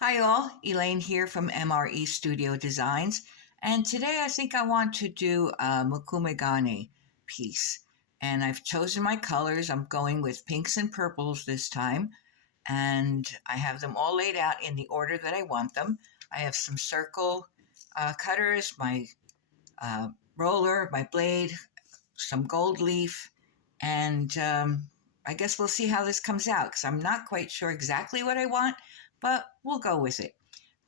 Hi all, Elaine here from MRE Studio Designs, and today I think I want to do a Mokume Gane piece. And I've chosen my colors. I'm going with pinks and purples this time, and I have them all laid out in the order that I want them. I have some circle cutters, my roller, my blade, some gold leaf, and I guess we'll see how this comes out because I'm not quite sure exactly what I want, but we'll go with it.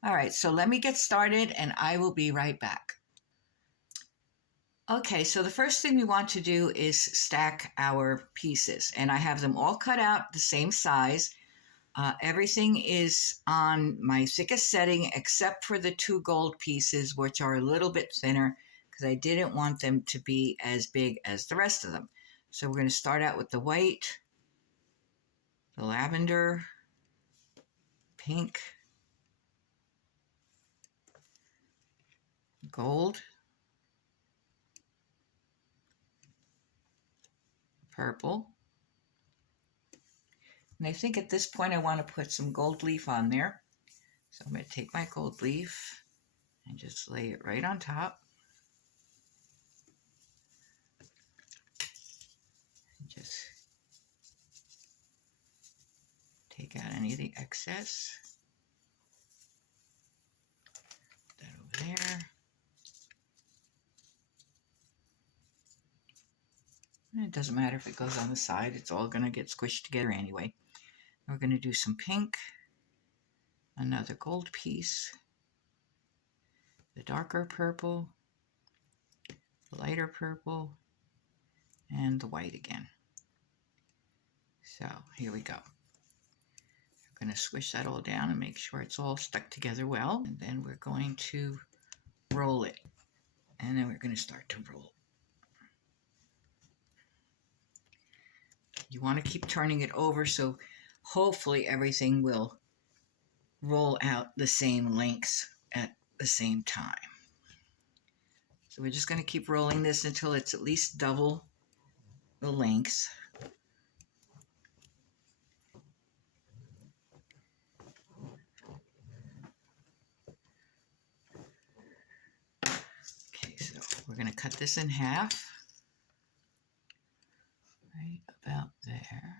All right, so let me get started and I will be right back. Okay, so the first thing we want to do is stack our pieces, and I have them all cut out the same size. Everything is on my thickest setting except for the two gold pieces, which are a little bit thinner because I didn't want them to be as big as the rest of them. So we're going to start out with the white, the lavender, pink, gold, purple. And I think at this point I want to put some gold leaf on there. So I'm going to take my gold leaf and just lay it right on top. And just take out any of the excess. Put that over there. And it doesn't matter if it goes on the side, it's all going to get squished together anyway. We're going to do some pink, another gold piece, the darker purple, the lighter purple, and the white again. So here we go. We're going to squish that all down and make sure it's all stuck together well. And then we're going to roll it. And then we're going to start to roll. You want to keep turning it over so hopefully everything will roll out the same lengths at the same time. So we're just going to keep rolling this until it's at least double the length. Okay, so we're going to cut this in half, right about there.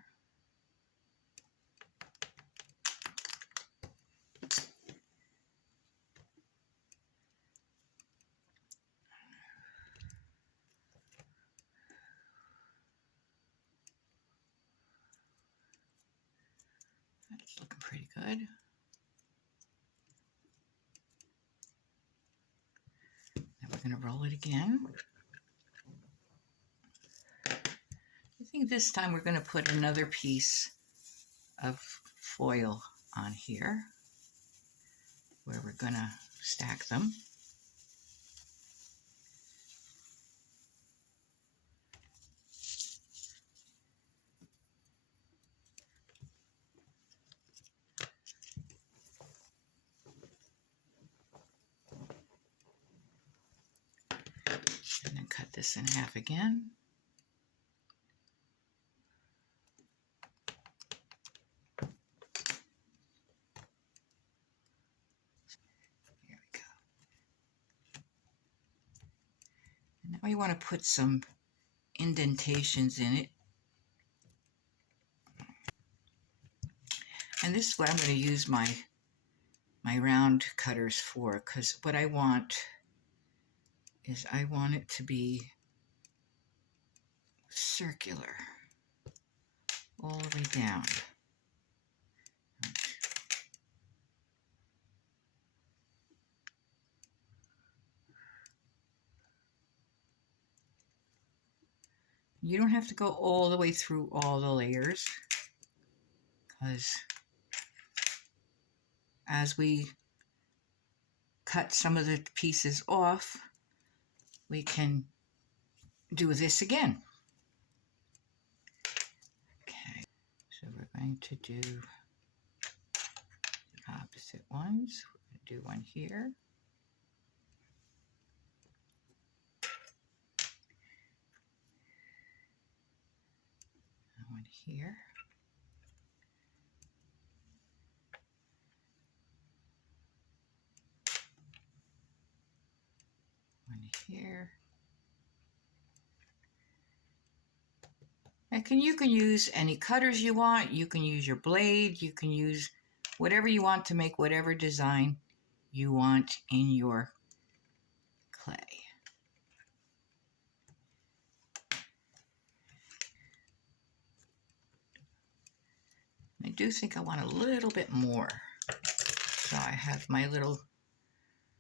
That's looking pretty good. Now we're going to roll it again. I think this time we're going to put another piece of foil on here where we're going to stack them. And then cut this in half again. Here we go. And now we want to put some indentations in it. And this is what I'm going to use my round cutters for, because what I want is I want it to be circular all the way down. You don't have to go all the way through all the layers, because as we cut some of the pieces off, we can do this again. Okay, so we're going to do the opposite ones. We're going to do one here. One here. here. And you can use any cutters you want. You can use your blade. You can use whatever you want to make whatever design you want in your clay. I do think I want a little bit more. So I have my little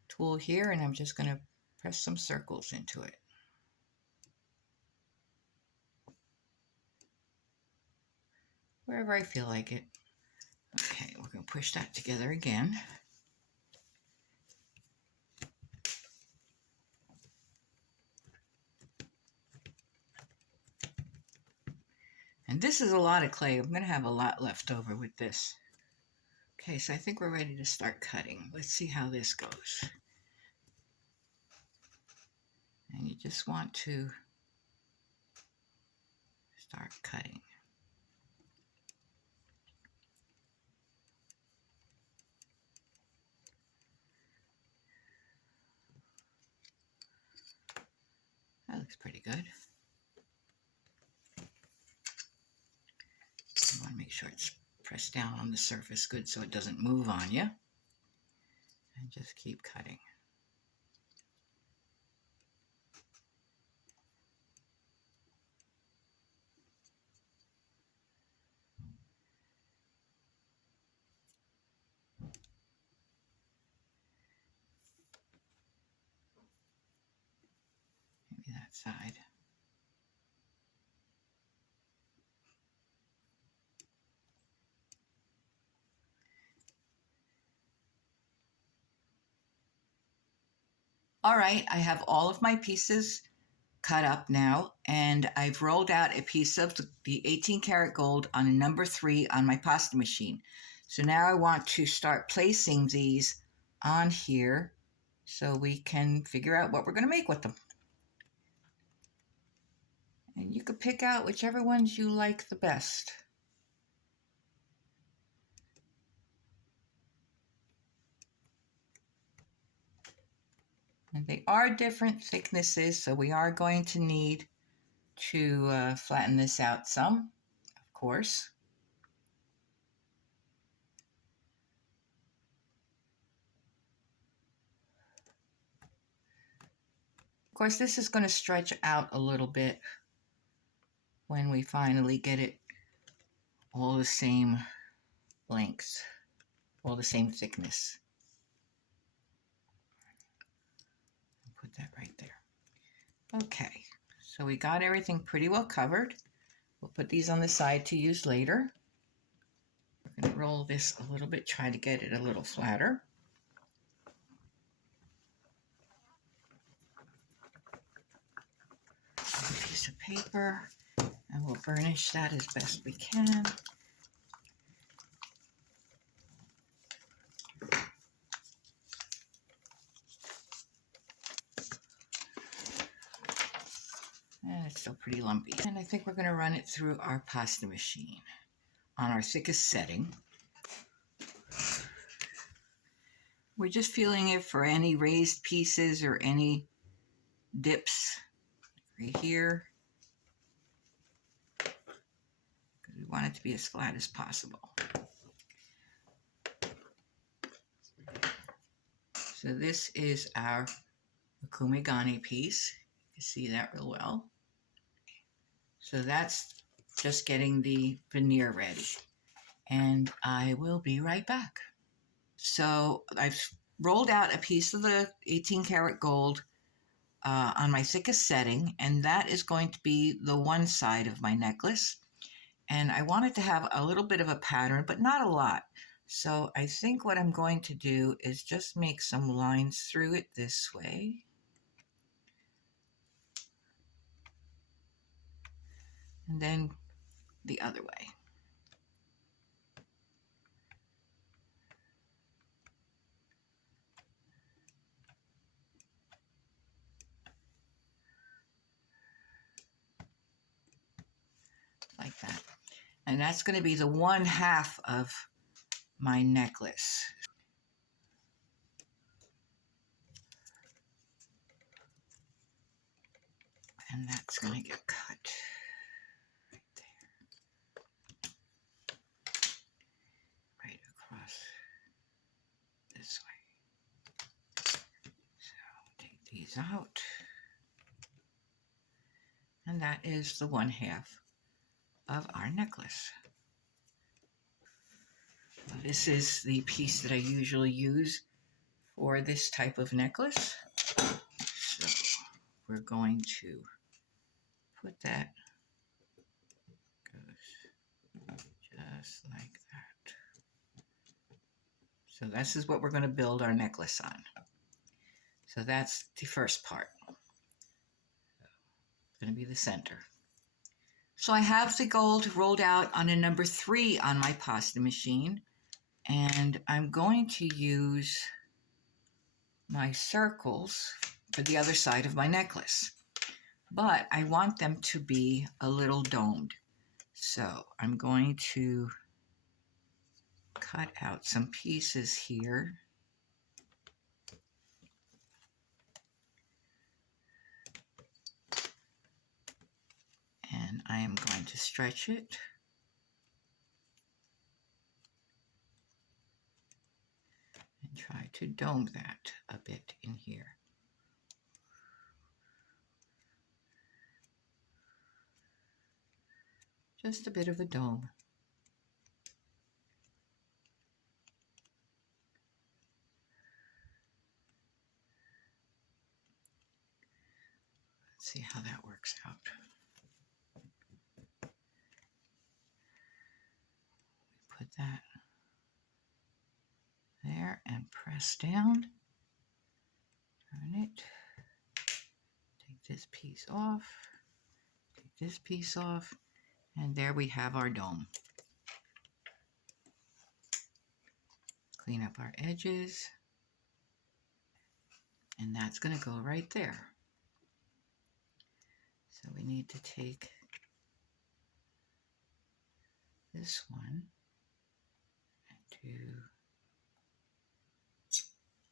tool here and I'm just going to press some circles into it. Wherever I feel like it. Okay, we're going to push that together again. And this is a lot of clay. I'm going to have a lot left over with this. Okay, so I think we're ready to start cutting. Let's see how this goes. And you just want to start cutting. That looks pretty good. You want to make sure it's pressed down on the surface good so it doesn't move on you. And just keep cutting. Maybe that side. All right, I have all of my pieces cut up now, and I've rolled out a piece of the 18 karat gold on a number 3 on my pasta machine. So now I want to start placing these on here so we can figure out what we're going to make with them. And you could pick out whichever ones you like the best. And they are different thicknesses, so we are going to need to flatten this out some, of course. Of course, this is going to stretch out a little bit when we finally get it all the same length, all the same thickness. Put that right there. Okay, so we got everything pretty well covered. We'll put these on the side to use later. We're going to roll this a little bit, try to get it a little flatter. A piece of paper, and we'll burnish that as best we can. And it's still pretty lumpy. And I think we're going to run it through our pasta machine on our thickest setting. We're just feeling it for any raised pieces or any dips right here. Because we want it to be as flat as possible. So this is our Mokume Gane piece. You can see that real well. So that's just getting the veneer ready. And I will be right back. So I've rolled out a piece of the 18 karat gold on my thickest setting, and that is going to be the one side of my necklace. And I want it to have a little bit of a pattern, but not a lot. So I think what I'm going to do is just make some lines through it this way. And then the other way. Like that. And that's going to be the 1/2 of my necklace. And that's going to get cut right there, right across this way. So take these out. And that is the 1/2 of our necklace. This is the piece that I usually use for this type of necklace. So we're going to put that, goes just like that. So this is what we're going to build our necklace on. So that's the first part. It's going to be the center. So I have the gold rolled out on a number 3 on my pasta machine, and I'm going to use my circles for the other side of my necklace. But I want them to be a little domed. So I'm going to cut out some pieces here. And I am going to stretch it. And try to dome that a bit in here. Just a bit of a dome. Let's see how that works out. We put that there and press down. Turn it. Take this piece off. Take this piece off. And there we have our dome. Clean up our edges. And that's going to go right there. So we need to take this one and do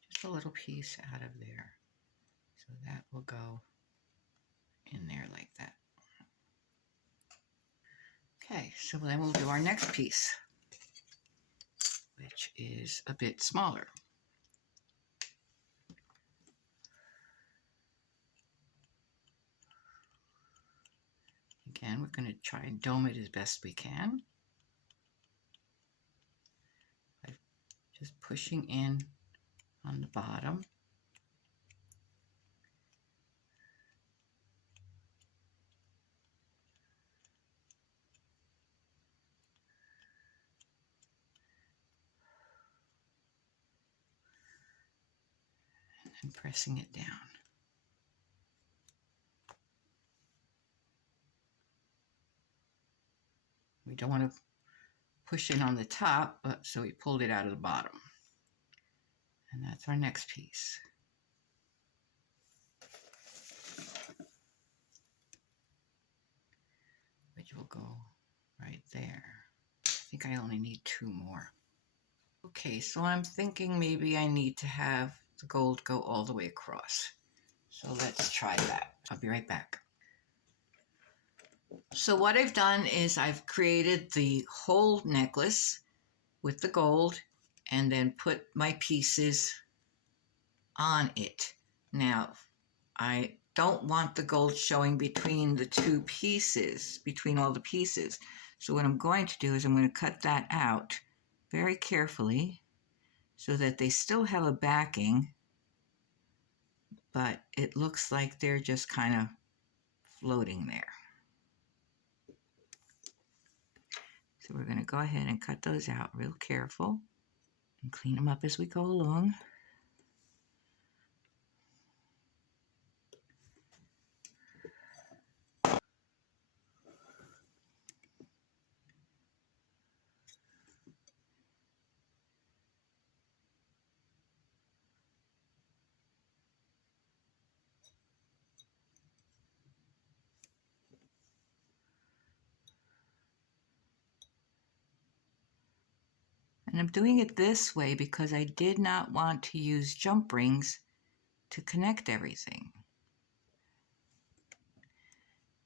just a little piece out of there. So that will go in there like that. Okay, so then we'll do our next piece, which is a bit smaller. Again, we're going to try and dome it as best we can. By just pushing in on the bottom. And pressing it down. We don't want to push in on the top, but so we pulled it out of the bottom. And that's our next piece. Which will go right there. I think I only need 2 more. Okay, so I'm thinking maybe I need to have the gold go all the way across. So let's try that. I'll be right back. So what I've done is I've created the whole necklace with the gold and then put my pieces on it. Now, I don't want the gold showing between the 2 pieces, between all the pieces. So what I'm going to do is I'm going to cut that out very carefully so that they still have a backing, but it looks like they're just kind of floating there. So we're going to go ahead and cut those out real careful and clean them up as we go along. And I'm doing it this way because I did not want to use jump rings to connect everything.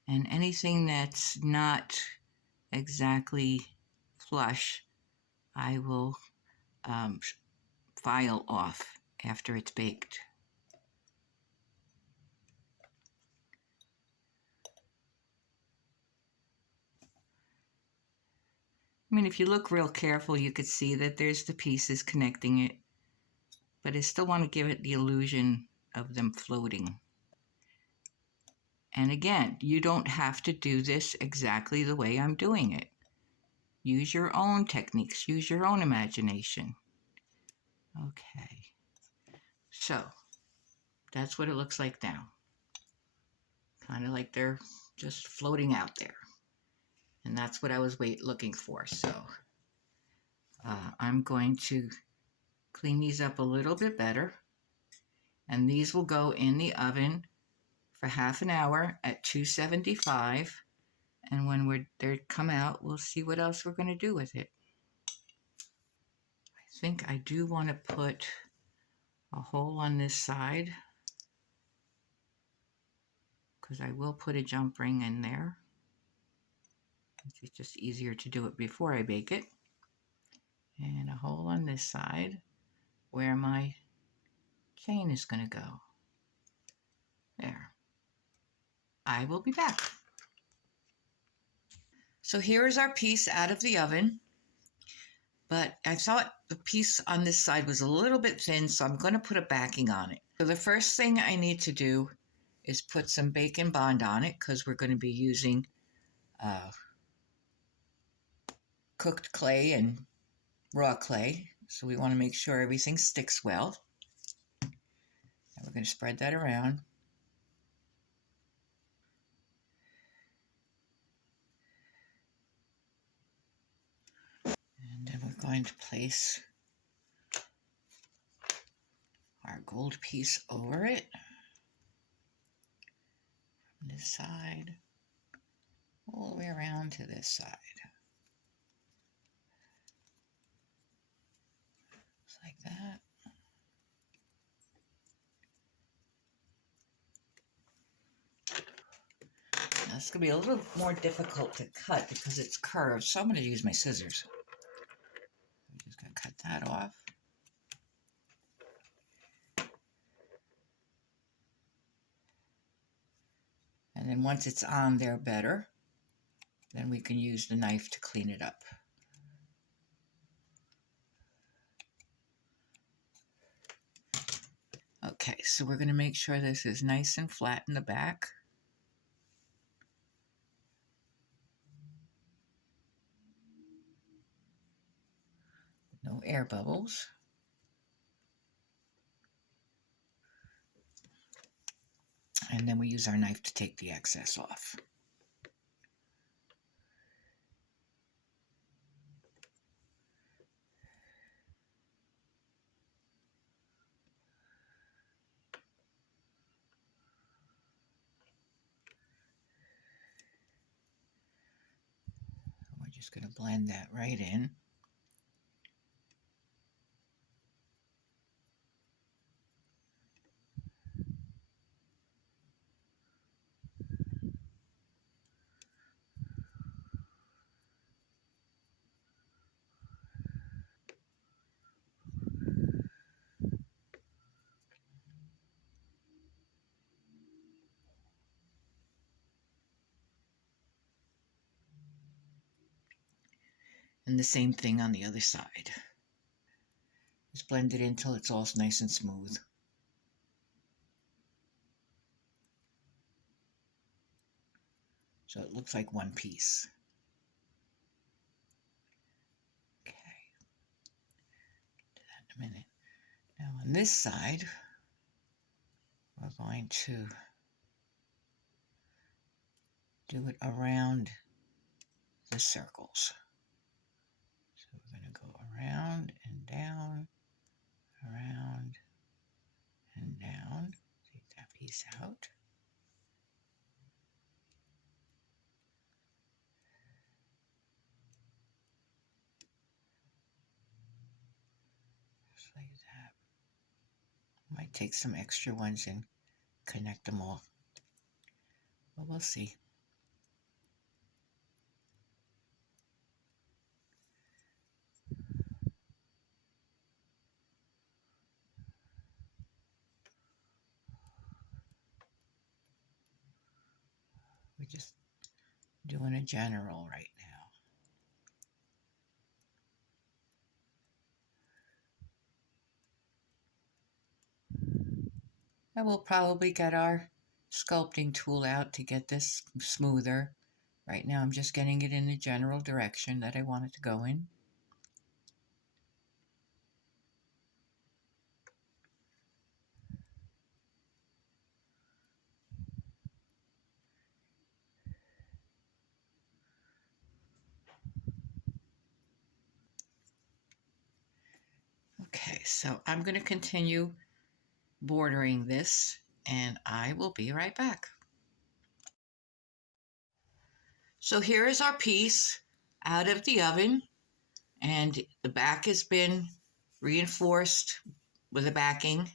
And anything that's not exactly flush, I will file off after it's baked. I mean, if you look real careful, you could see that there's the pieces connecting it, but I still want to give it the illusion of them floating. And again, you don't have to do this exactly the way I'm doing it. Use your own techniques, use your own imagination. Okay, so that's what it looks like now. Kind of like they're just floating out there. And that's what I was looking for. So I'm going to clean these up a little bit better. And these will go in the oven for half an hour at 275. And when they come out, we'll see what else we're going to do with it. I think I do want to put a hole on this side, because I will put a jump ring in there. It's just easier to do it before I bake it. And a hole on this side where my chain is going to go. There. I will be back. So here is our piece out of the oven, but I thought the piece on this side was a little bit thin, so I'm going to put a backing on it. So the first thing I need to do is put some bacon bond on it, because we're going to be using cooked clay and raw clay. So we want to make sure everything sticks well. And we're going to spread that around. And then we're going to place our gold piece over it from this side all the way around to this side. Just like that. Now it's going to be a little more difficult to cut because it's curved, so I'm going to use my scissors. I'm just going to cut that off. And then once it's on there better, then we can use the knife to clean it up. Okay, so we're going to make sure this is nice and flat in the back. No air bubbles. And then we use our knife to take the excess off. We're just going to blend that right in. And the same thing on the other side. Just blend it in until it's all nice and smooth. So it looks like one piece. Okay. Do that in a minute. Now on this side, we're going to do it around the circles. So we're going to go around and down, around and down. Take that piece out. Just like that. Might take some extra ones and connect them all. But we'll see. We're just doing a general right now. And we'll probably get our sculpting tool out to get this smoother. Right now I'm just getting it in the general direction that I want it to go in. Okay, so I'm going to continue bordering this and I will be right back. So here is our piece out of the oven, and the back has been reinforced with a backing,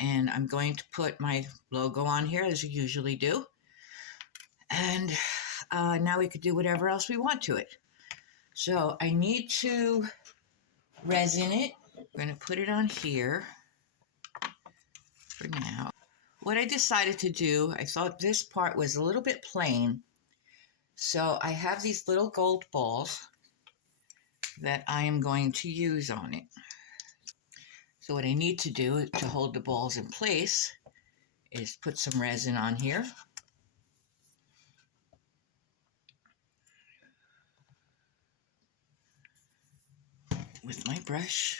and I'm going to put my logo on here as you usually do, and now we could do whatever else we want to it. So I need to resin it. I'm going to put it on here for now. What I decided to do, I thought this part was a little bit plain, so I have these little gold balls that I am going to use on it. So what I need to do to hold the balls in place is put some resin on here. With my brush.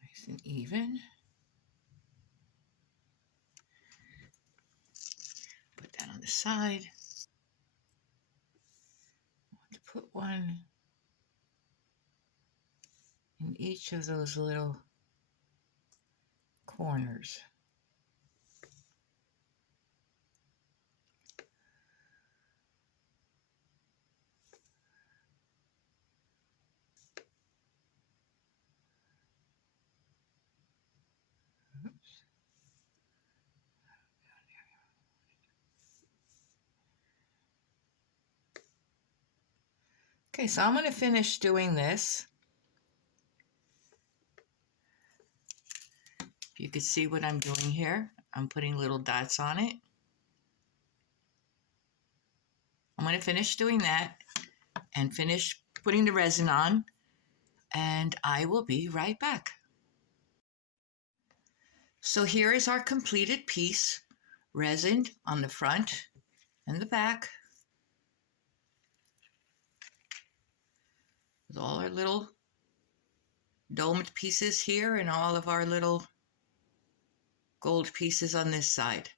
Nice and even. Put that on the side. I want to put one in each of those little corners. Okay, so I'm going to finish doing this. You can see what I'm doing here. I'm putting little dots on it. I'm going to finish doing that and finish putting the resin on, and I will be right back. So here is our completed piece, resined on the front and the back, with all our little domed pieces here and all of our little gold pieces on this side.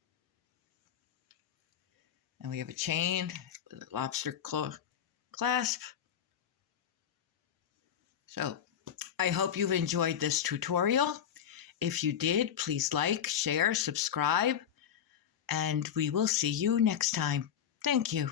And we have a chain with a lobster claw clasp. So I hope you've enjoyed this tutorial. If you did, please like, share, subscribe, and we will see you next time. Thank you.